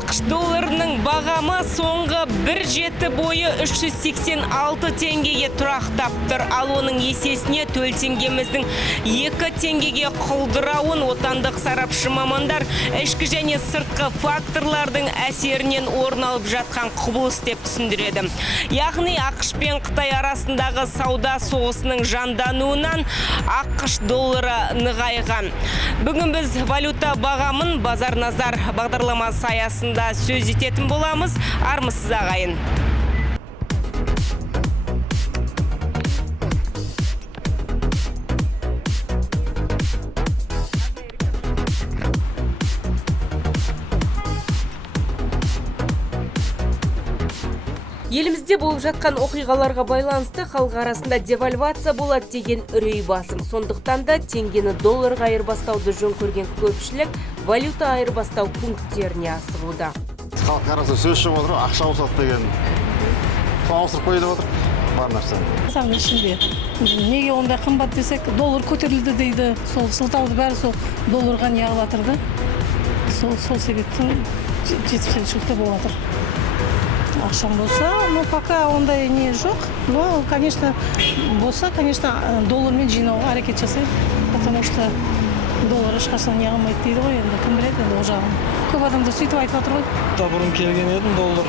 ақш долларының бағамы соңғы бір жеті бойы 386 теңгеге тұрақтап тұр. Ал оның есесіне төл теңгеміздің 2 теңгеге құлдырауын отандық сарапшы мамандар ішкі және сыртқы факторлардың әсерінен орын алып жатқан құбылыс деп түсіндіреді. Яғни ақш пен Қытай арасындағы сауда соғысының жандануынан ақш доллары нығайған. Бүгін біз валюта бағамын базар назар бағдарламасы аясында сөз ететін боламыз. Армысыз ағайын. Елімізде болып жатқан оқиғаларға байланысты халық арасында девальвация болады деген үрей басым. Сондықтан да теңгені долларға айырбастауды жөн көрген көпшілік валюта айырбастау пункттеріне асығуда. Халық арасында сөз шығып отыр, ақша ауысады деген. Сол ауыстырып қойды отыр. Бар нәрсе. Заң ішінде. Неге ондай қымбат десек, доллар көтерілді дейді. Сол сылтауды бәрі сол долларға не алатырды. Сол себептен жетіспеушілікте болып жатыр. Ақшам болса, но пока ондай не жоқ. Но, конечно, болса, конечно, доллармен жинауға әрекет жасайды. Потому что доллар ешқашан не алмайды дейді ғой, енді кім біледі ол жағын. Көп адамдар сөйтіп айтып жатыр ғой. Бұрын келген едім, доллар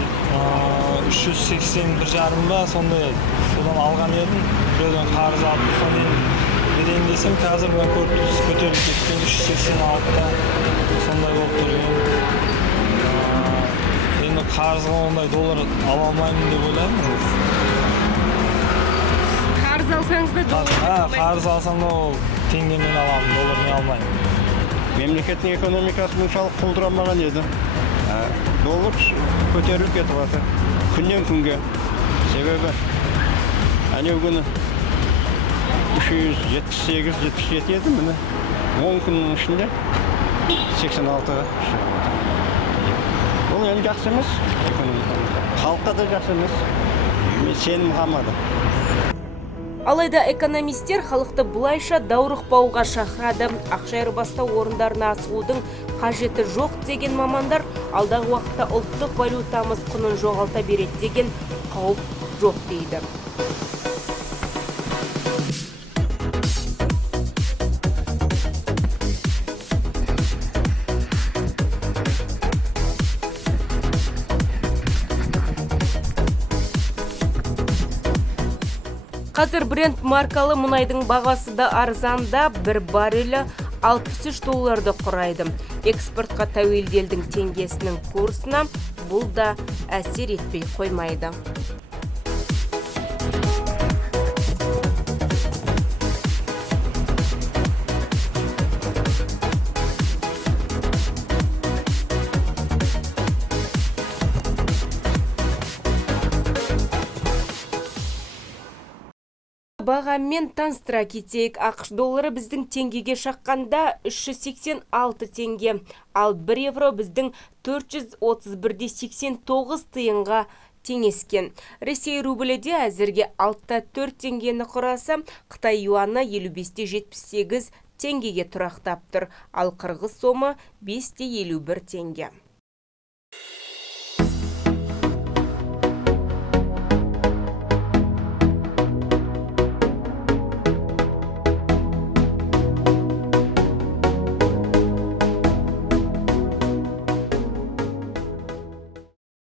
381,5 ба, сондай содан алған едім. Біреуден қарыз алып, содан берейін десем, қазір мен көріп көтеріліп кеткен 386-та сондай болып тұрген. Енді қарызға ондай доллар ала алмаймын деп ойлаймын, жоқ. Қарыз алсаңыз да доллар? Қарыз алсам да ол теңгемен аламын, доллармен алмаймын. Мемлекеттің экономикасы мұншалық құлдырамаған еді. Доллар көтеріліп кетіп жатыр. Күннен күнге. Себебі әнеу күні 378-77 еді міне. 10 күннің ішінде 86-ға шығып жатыр. Бұл енді жақсы емес, халыққа да жақсы емес. Мен сенім қалмады. Алайда экономистер халықты бұлайша даурықпауға шақырады. Ақша айырбастау орындарына асығудың қажеті жоқ деген мамандар алдағы уақытта ұлттық валютамыз құнын жоғалта береді деген қауіп жоқ дейді. Қазір Brent маркалы мұнайдың бағасы да арзанда, бір баррелі $63 құрайды. Экспортқа тәуелді елдің теңгесінің курсына бұл да әсер етпей қоймайды. Бағамен таныстыра кетейік. ақш доллары біздің теңгеге шаққанда 386 теңге, ал 1 евро біздің 431,89 тиынға теңескен. Ресей рублі де әзірге 64 теңгені құраса, Қытай юаны 55,78 теңгеге тұрақтап тұр, ал қырғыз сомы 5,51 теңге.